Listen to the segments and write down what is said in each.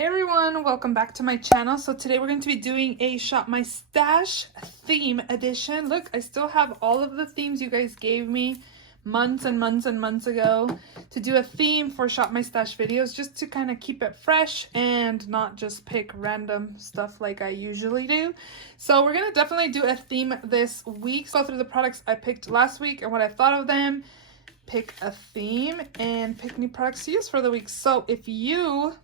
Hey everyone, welcome back to my channel. So today we're going to be doing a Shop My Stash theme edition. Look, I still have all of the themes you guys gave me months and months and months ago to do a theme for Shop My Stash videos, just to kind of keep it fresh and not just pick random stuff like I usually do. So we're going to definitely do a theme this week. Go through the products I picked last week and what I thought of them, pick a theme, and pick new products to use for the week. So if you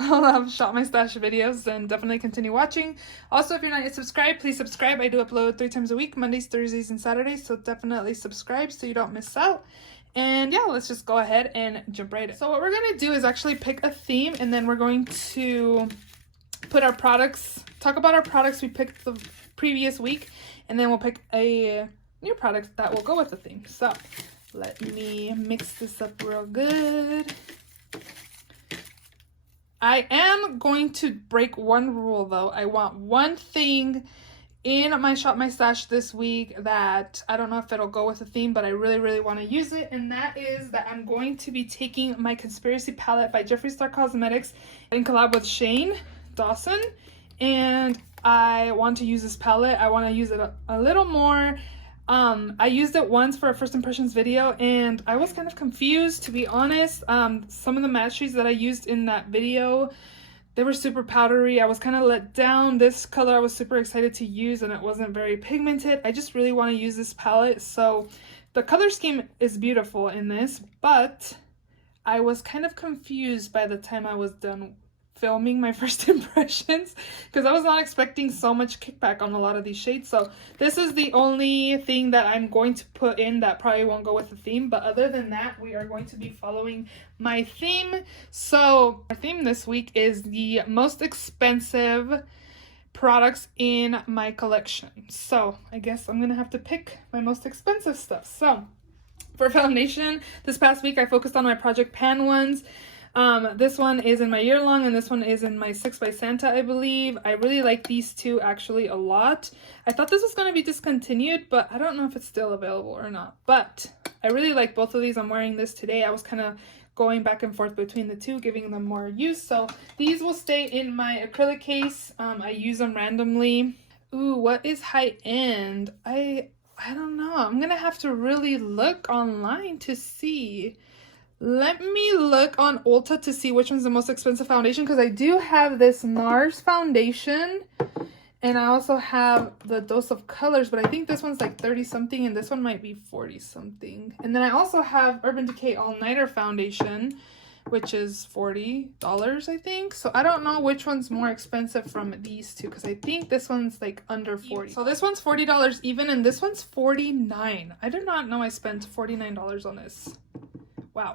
love Shop My Stash videos, then definitely continue watching. Also, if you're not yet subscribed, please subscribe. I do upload 3 times a week, Mondays, Thursdays, and Saturdays, so definitely subscribe so you don't miss out. And yeah, let's just go ahead and jump right in. So what we're going to do is actually pick a theme, and then we're going to put our products, talk about our products we picked the previous week, and then we'll pick a new product that will go with the theme. So let me mix this up real good. I am going to break one rule though. I want one thing in my Shop My Stash this week that I don't know if it'll go with the theme, but I really want to use it, and that is that I'm going to be taking my Conspiracy palette by Jeffree Star Cosmetics in collab with Shane Dawson, and I want to use this palette. I want to use it a little more. I used it once for a first impressions video and I was kind of confused, to be honest. Some of the matte shades that I used in that video, they were super powdery. I was kind of let down. This color I was super excited to use and it wasn't very pigmented. I just really want to use this palette. So the color scheme is beautiful in this, but I was kind of confused by the time I was done filming my first impressions, because I was not expecting so much kickback on a lot of these shades. So this is the only thing that I'm going to put in that probably won't go with the theme, but other than that, we are going to be following my theme. So our theme this week is the most expensive products in my collection. So I guess I'm gonna have to pick my most expensive stuff. So for foundation, this past week I focused on my Project Pan ones. This one is in my year long and this one is in my 6 by Santa, I believe. I really like these two actually a lot. I thought this was going to be discontinued, but I don't know if it's still available or not. But I really like both of these. I'm wearing this today. I was kind of going back and forth between the two, giving them more use. So these will stay in my acrylic case. I use them randomly. Ooh, what is high end? I don't know. I'm going to have to really look online to see. Let me look on Ulta to see which one's the most expensive foundation, because I do have this NARS foundation and I also have the Dose of Colors, but I think this one's like 30 something and this one might be 40 something. And then I also have Urban Decay All Nighter foundation, which is $40, I think. So I don't know which one's more expensive from these two, because I think this one's like under 40. So this one's $40 even and this one's $49. I did not know I spent $49 on this. Wow.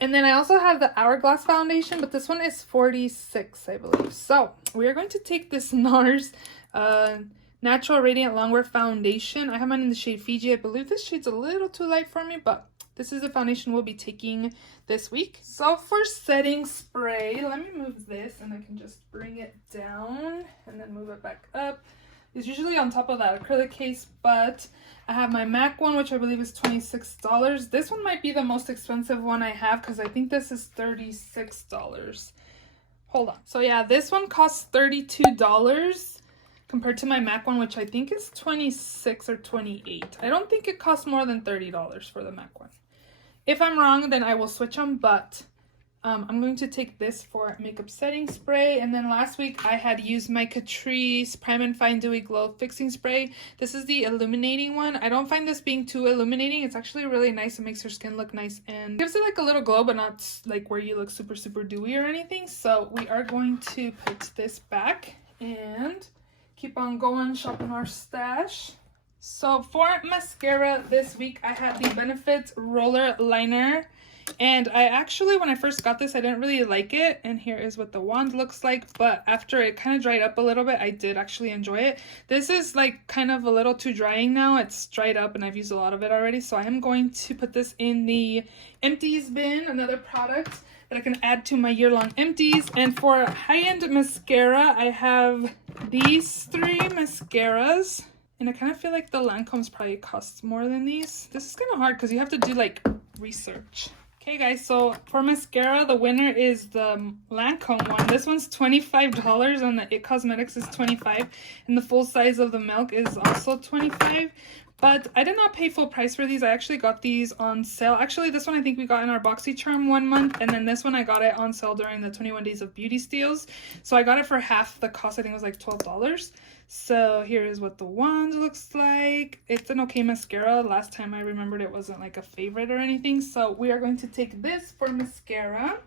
And then I also have the Hourglass foundation, but this one is $46, I believe. So we are going to take this NARS Natural Radiant Longwear foundation. I have mine in the shade Fiji. I believe this shade's a little too light for me, but this is the foundation we'll be taking this week. So for setting spray, let me move this and I can just bring it down and then move it back up. It's usually on top of that acrylic case, but I have my MAC one, which I believe is $26. This one might be the most expensive one I have, because I think this is $36. Hold on. So yeah, this one costs $32 compared to my MAC one, which I think is $26 or $28. I don't think it costs more than $30 for the MAC one. If I'm wrong, then I will switch them, but I'm going to take this for makeup setting spray. And then last week I had used my Catrice Prime and Fine Dewy Glow Fixing Spray. This is the illuminating one. I don't find this being too illuminating. It's actually really nice. It makes your skin look nice and gives it like a little glow, but not like where you look super dewy or anything. So we are going to put this back and keep on going shopping our stash. So for mascara this week, I had the Benefit Roller Liner. And I actually, when I first got this, I didn't really like it. And here is what the wand looks like. But after it kind of dried up a little bit, I did actually enjoy it. This is like kind of a little too drying now. It's dried up and I've used a lot of it already. So I am going to put this in the empties bin, another product that I can add to my year-long empties. And for high-end mascara, I have these 3 mascaras. And I kind of feel like the Lancome's probably costs more than these. This is kind of hard because you have to do like research. Okay guys, so for mascara, the winner is the Lancome one. This one's $25 and the It Cosmetics is $25, and the full size of the Milk is also $25. But I did not pay full price for these. I actually got these on sale. Actually, this one I think we got in our BoxyCharm 1 month, and then this one I got it on sale during the 21 Days of Beauty Steals. So I got it for half the cost. I think it was like $12. So here is what the wand looks like. It's an okay mascara. Last time I remembered it wasn't like a favorite or anything. So we are going to take this for mascara.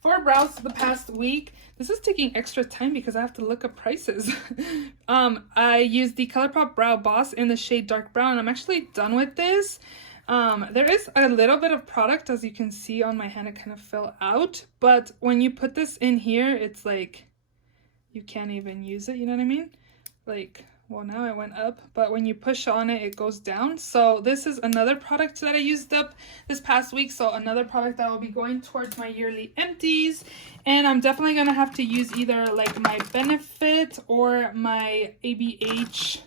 For brows the past week, this is taking extra time because I have to look up prices. I used the ColourPop Brow Boss in the shade Dark Brown. I'm actually done with this. There is a little bit of product, as you can see on my hand, it kind of fell out. But when you put this in here, it's like, you can't even use it, you know what I mean? Like, well, now it went up, but when you push on it, it goes down. So this is another product that I used up this past week. So another product that will be going towards my yearly empties. And I'm definitely going to have to use either like my Benefit or my ABH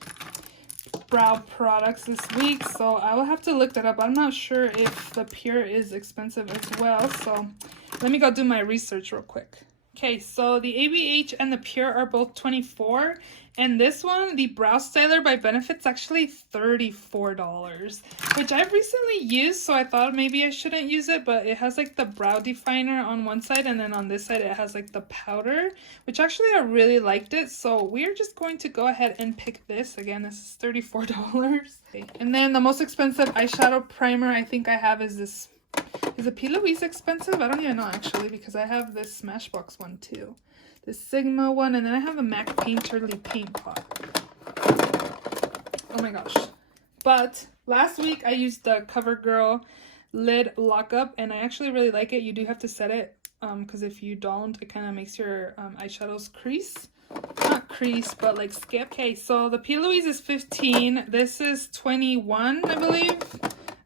brow products this week. So I will have to look that up. I'm not sure if the Pure is expensive as well. So let me go do my research real quick. Okay, so the ABH and the Pure are both $24, and this one, the Brow Styler by Benefit's actually $34, which I've recently used, so I thought maybe I shouldn't use it, but it has like the brow definer on one side, and then on this side it has like the powder, which actually I really liked it, so we're just going to go ahead and pick this. Again, this is $34. Okay. And then the most expensive eyeshadow primer I think I have is this. Is it P. Louise expensive? I don't even know actually, because I have this Smashbox one too. This Sigma one, and then I have a MAC Painterly Paint Pot. Oh my gosh. But last week I used the CoverGirl Lid Lockup, and I actually really like it. You do have to set it, because if you don't, it kind of makes your eyeshadows crease. Not crease, but like skip. Okay, so the P. Louise is $15. This is $21, I believe.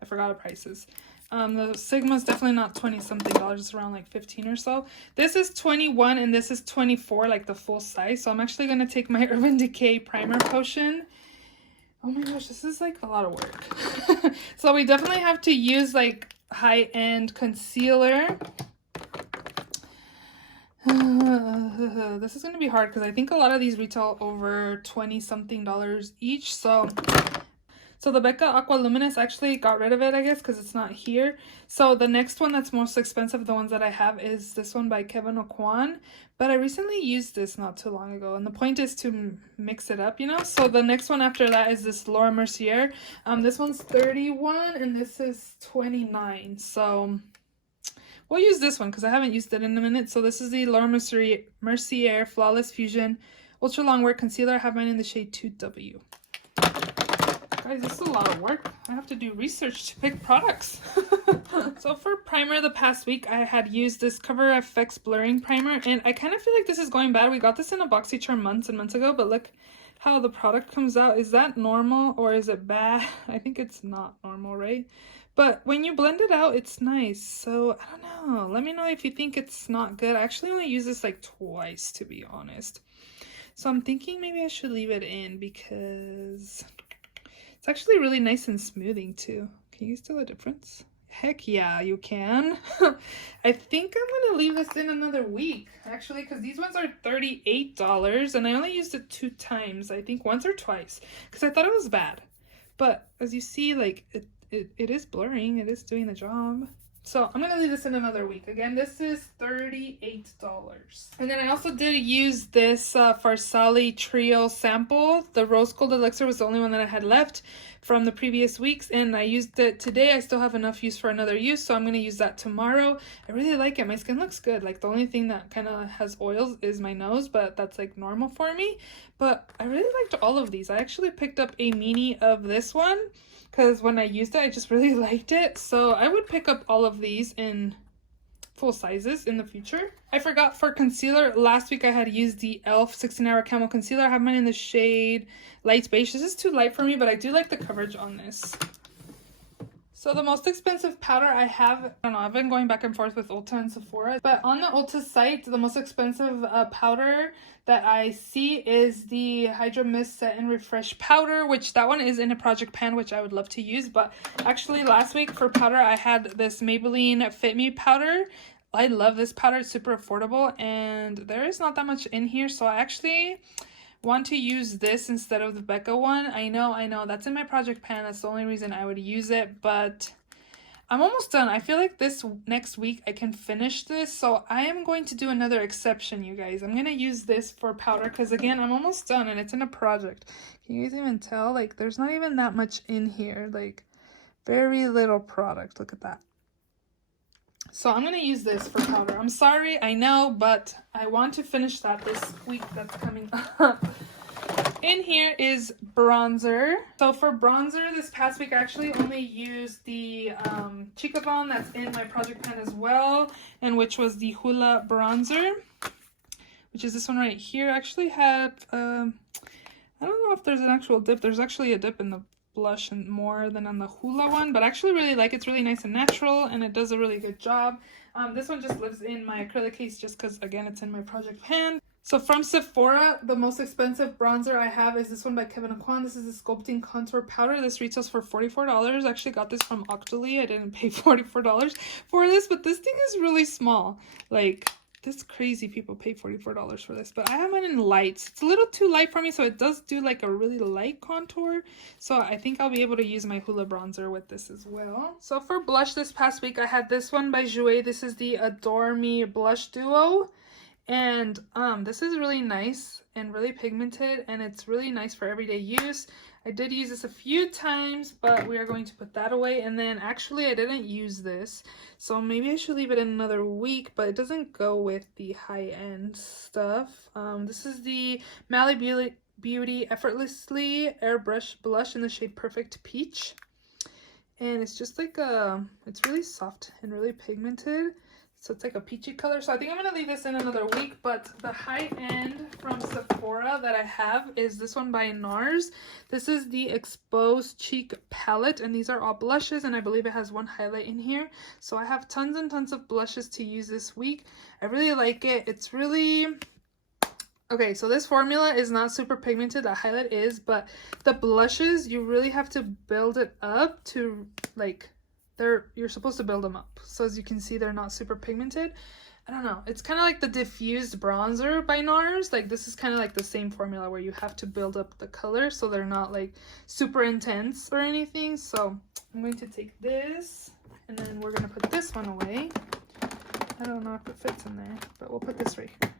I forgot the prices. The Sigma's definitely not 20 something dollars, it's around like 15 or so. This is 21 and this is 24, like the full size. So I'm actually going to take my Urban Decay Primer Potion. Oh my gosh, this is like a lot of work. So we definitely have to use like high-end concealer. This is going to be hard because I think a lot of these retail over 20 something dollars each. So the Becca Aqua Luminous, actually got rid of it, I guess, because it's not here. So the next one that's most expensive, the ones that I have, is this one by Kevyn Aucoin. But I recently used this not too long ago, and the point is to mix it up, you know? So the next one after that is this Laura Mercier. This one's 31 and this is 29. So we'll use this one because I haven't used it in a minute. So this is the Laura Mercier Flawless Fusion Ultra Long Wear Concealer. I have mine in the shade 2W. Guys, this is a lot of work. I have to do research to pick products. So for primer the past week, I had used this Cover FX Blurring Primer, and I kind of feel like this is going bad. We got this in a BoxyCharm months and months ago, but look how the product comes out. Is that normal or is it bad? I think it's not normal, right? But when you blend it out, it's nice. So I don't know. Let me know if you think it's not good. I actually only use this like twice, to be honest. So I'm thinking maybe I should leave it in because it's actually really nice and smoothing too. Can you tell the difference? Heck yeah, you can. I think I'm going to leave this in another week, actually, because these ones are $38, and I only used it 2 times, I think once or twice, because I thought it was bad. But as you see, like, it is blurring. It is doing the job. So I'm going to leave this in another week. Again, this is $38. And then I also did use this Farsali Trio sample. The Rose Gold Elixir was the only one that I had left from the previous weeks, and I used it today. I still have enough use for another use, so I'm going to use that tomorrow. I really like it. My skin looks good. Like, the only thing that kind of has oils is my nose, but that's like normal for me. But I really liked all of these. I actually picked up a mini of this one because when I used it, I just really liked it. So I would pick up all of these in full sizes in the future. I forgot for concealer, last week I had used the e.l.f. 16-Hour Camo Concealer. I have mine in the shade Light Beige. This is too light for me, but I do like the coverage on this. So the most expensive powder I have, I don't know, I've been going back and forth with Ulta and Sephora, but on the Ulta site, the most expensive powder that I see is the Hydro Mist Set and Refresh powder, which that one is in a project pan, which I would love to use. But actually last week for powder, I had this Maybelline Fit Me powder. I love this powder, it's super affordable, and there is not that much in here, so I actually want to use this instead of the Becca one. I know, that's in my project pan. That's the only reason I would use it, but I'm almost done. I feel like this next week I can finish this, so I am going to do another exception, you guys. I'm going to use this for powder because, again, I'm almost done and it's in a project. Can you guys even tell? Like, there's not even that much in here. Like, very little product. Look at that. So I'm going to use this for powder. I'm sorry, I know, but I want to finish that this week that's coming up. In here is bronzer. So for bronzer, this past week I actually only used the Chicabon that's in my project pan as well, and which was the Hula bronzer, which is this one right here. I actually had, I don't know if there's an actual dip. There's actually a dip in the blush and more than on the Hula one, but I actually really like it. It's really nice and natural, and it does a really good job. This one just lives in my acrylic case just because, again, it's in my project pan. So from Sephora, the most expensive bronzer I have is this one by Kevyn Aucoin. This is a Sculpting Contour Powder. This retails for $44. I actually got this from Octoly. I didn't pay $44 for this, but this thing is really small. Like, this crazy people pay $44 for this, but I have it in lights. It's a little too light for me, so it does do like a really light contour. So I think I'll be able to use my Hula bronzer with this as well. So for blush this past week, I had this one by Jouer. This is the Adore Me Blush Duo. And this is really nice and really pigmented, and it's really nice for everyday use. I did use this a few times, but we are going to put that away. And then actually I didn't use this, so maybe I should leave it in another week, but it doesn't go with the high-end stuff. This is the Mally Beauty Effortlessly Airbrush Blush in the shade Perfect Peach. And it's just like it's really soft and really pigmented. So it's like a peachy color. So I think I'm going to leave this in another week. But the high end from Sephora that I have is this one by NARS. This is the Exposed Cheek Palette. And these are all blushes. And I believe it has one highlight in here. So I have tons and tons of blushes to use this week. I really like it. It's really... Okay, so this formula is not super pigmented. The highlight is. But the blushes, you really have to build it up to like... You're supposed to build them up. So as you can see, they're not super pigmented. I don't know. It's kind of like the diffused bronzer by NARS. Like this is kind of like the same formula where you have to build up the color so they're not like super intense or anything. So I'm going to take this and then we're going to put this one away. I don't know if it fits in there, but we'll put this right here.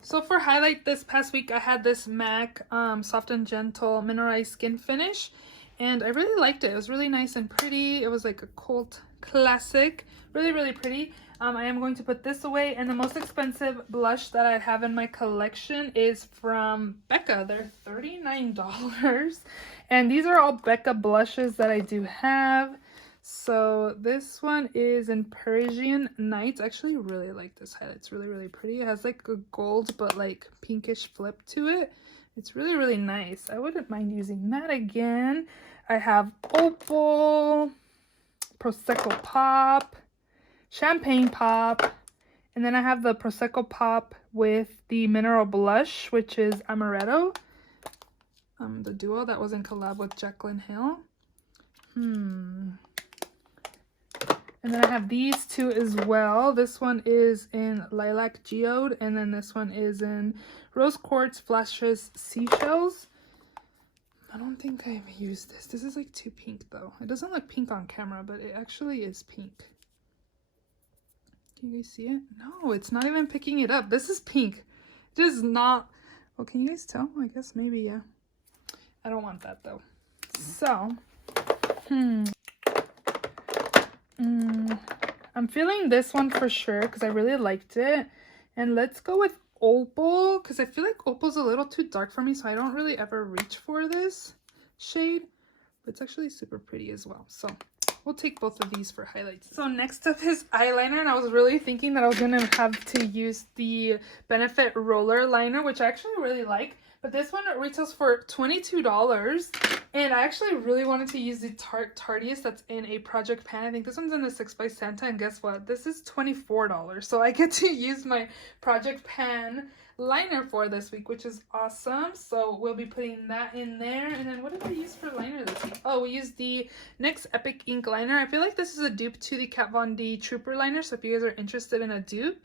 So for highlight this past week, I had this MAC Soft and Gentle Mineralized Skin Finish. And I really liked it. It was really nice and pretty. It was like a cult classic. Really, really pretty. I am going to put this away. And the most expensive blush that I have in my collection is from Becca. They're $39. And these are all Becca blushes that I do have. So this one is in Parisian Nights. I actually really like this highlight. It's really, really pretty. It has like a gold but like pinkish flip to it. It's really, really nice. I wouldn't mind using that again. I have Opal, Prosecco Pop, Champagne Pop, and then I have the Prosecco Pop with the Mineral Blush, which is Amaretto. The duo that was in collab with Jaclyn Hill. And then I have these two as well. This one is in Lilac Geode, and then this one is in Rose Quartz Flashes Seashells. I don't think I've used this. This is like too pink though. It doesn't look pink on camera, but it actually is pink. Can you guys see it? No, it's not even picking it up. This is pink. It is not. Well, can you guys tell? I guess maybe, yeah. I don't want that though. So, I'm feeling this one for sure because I really liked it. And let's go with Opal because I feel like Opal's a little too dark for me, so I don't really ever reach for this shade. But it's actually super pretty as well. So we'll take both of these for highlights. So next up is eyeliner, and I was really thinking that I was gonna have to use the Benefit roller liner, which I actually really like. But this one retails for $22, and I actually really wanted to use the Tarteist that's in a project pan. I think this one's in the 6 by Santa, and guess what? This is $24, so I get to use my project pan liner for this week, which is awesome. So we'll be putting that in there. And then what did I use for liner this week? Oh, we used the NYX Epic Ink liner. I feel like this is a dupe to the Kat Von D Trooper liner, so if you guys are interested in a dupe,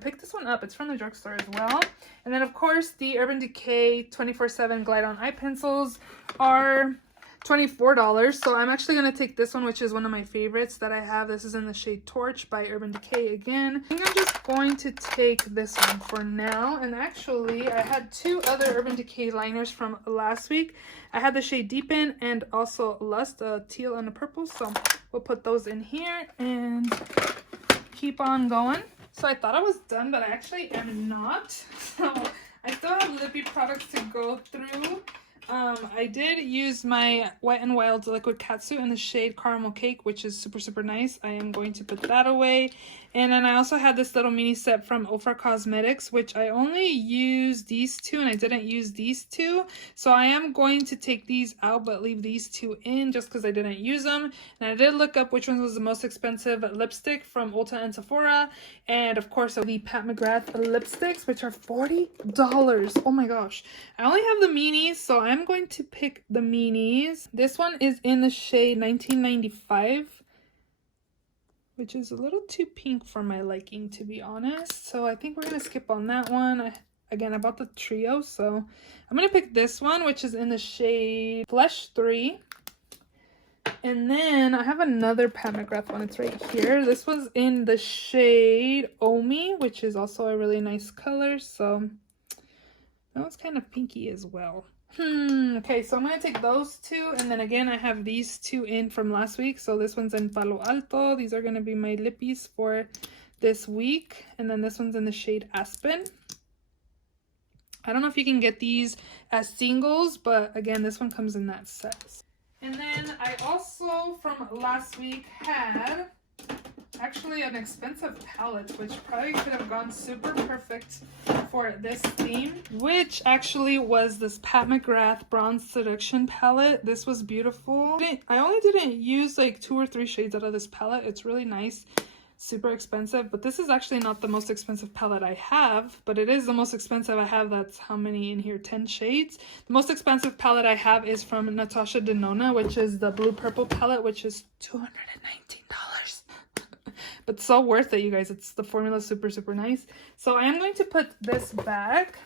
pick this one up. It's from the drugstore as well. And then of course the Urban Decay 24/7 Glide On Eye Pencils are $24. So I'm actually going to take this one, which is one of my favorites that I have. This is in the shade Torch by Urban Decay again. I think I'm just going to take this one for now. And actually, I had two other Urban Decay liners from last week. I had the shade Deepen and also Lust, a teal and a purple. So we'll put those in here and keep on going. So I thought I was done, but I actually am not. So I still have lippy products to go through. I did use my Wet n Wild Liquid Catsuit in the shade Caramel Cake, which is super, super nice. I am going to put that away. And then I also had this little mini set from Ofra Cosmetics, which I only used these two and I didn't use these two. So I am going to take these out but leave these two in just because I didn't use them. And I did look up which one was the most expensive lipstick from Ulta and Sephora. And of course, the Pat McGrath lipsticks, which are $40. Oh my gosh. I only have the minis, so I'm going to pick the minis. This one is in the shade 1995. Which is a little too pink for my liking, to be honest. So I think we're going to skip on that one. Again, I bought the trio, so I'm going to pick this one, which is in the shade Flesh 3. And then I have another Pat McGrath one. It's right here. This one's in the shade Omi, which is also a really nice color. So that one's kind of pinky as well. Okay, so I'm going to take those two, and then again I have these two in from last week. So this one's in Palo Alto. These are going to be my lippies for this week, and then this one's in the shade Aspen. I don't know if you can get these as singles, but again, this one comes in that set. And then I also from last week had actually an expensive palette, which probably could have gone super perfect for this theme, which actually was this Pat McGrath Bronze Seduction palette. This was beautiful. I only didn't use like 2 or 3 shades out of this palette. It's really nice, super expensive, but this is actually not the most expensive palette I have, but it is the most expensive I have. That's how many in here? 10 shades. The most expensive palette I have is from Natasha Denona, which is the Blue Purple palette, which is $219. But so worth it, you guys. It's the formula super, super nice. So I am going to put this back.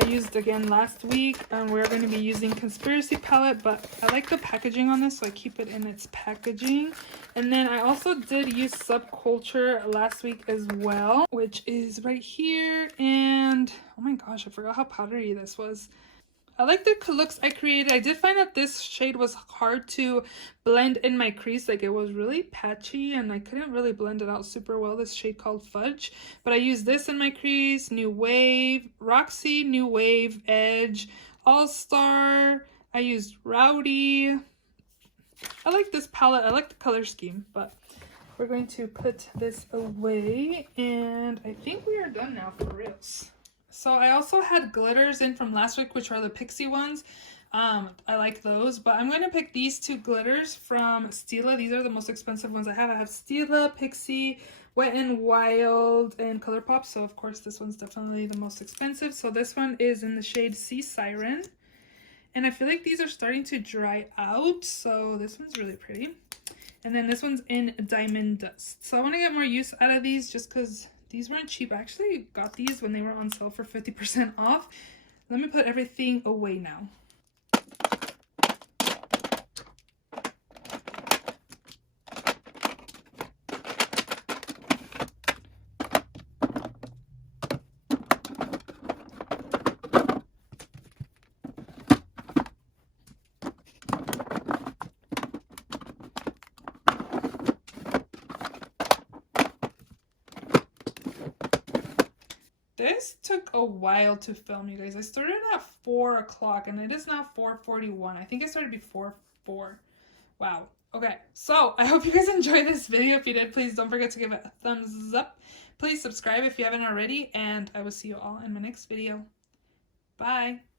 I used again last week, and we're going to be using Conspiracy palette, but I like the packaging on this, so I keep it in its packaging. And then I also did use Subculture last week as well, which is right here. And oh my gosh, I forgot how powdery this was. I like the looks I created. I did find that this shade was hard to blend in my crease. Like, it was really patchy and I couldn't really blend it out super well. This shade called Fudge. But I used this in my crease. New Wave, Roxy, New Wave, Edge, All-Star. I used Rowdy. I like this palette. I like the color scheme, but we're going to put this away. And I think we are done now for reals. So I also had glitters in from last week, which are the Pixie ones. I like those, but I'm going to pick these two glitters from Stila. These are the most expensive ones I have. I have Stila, Pixie, Wet n Wild, and ColourPop. So of course this one's definitely the most expensive. So this one is in the shade Sea Siren. And I feel like these are starting to dry out. So this one's really pretty. And then this one's in Diamond Dust. So I want to get more use out of these just because these weren't cheap. I actually got these when they were on sale for 50% off. Let me put everything away now. This took a while to film, you guys. I started at 4 o'clock and it is now 4:41. I think I started before 4. Wow. Okay, so I hope you guys enjoyed this video. If you did, please don't forget to give it a thumbs up. Please subscribe if you haven't already, and I will see you all in my next video. Bye.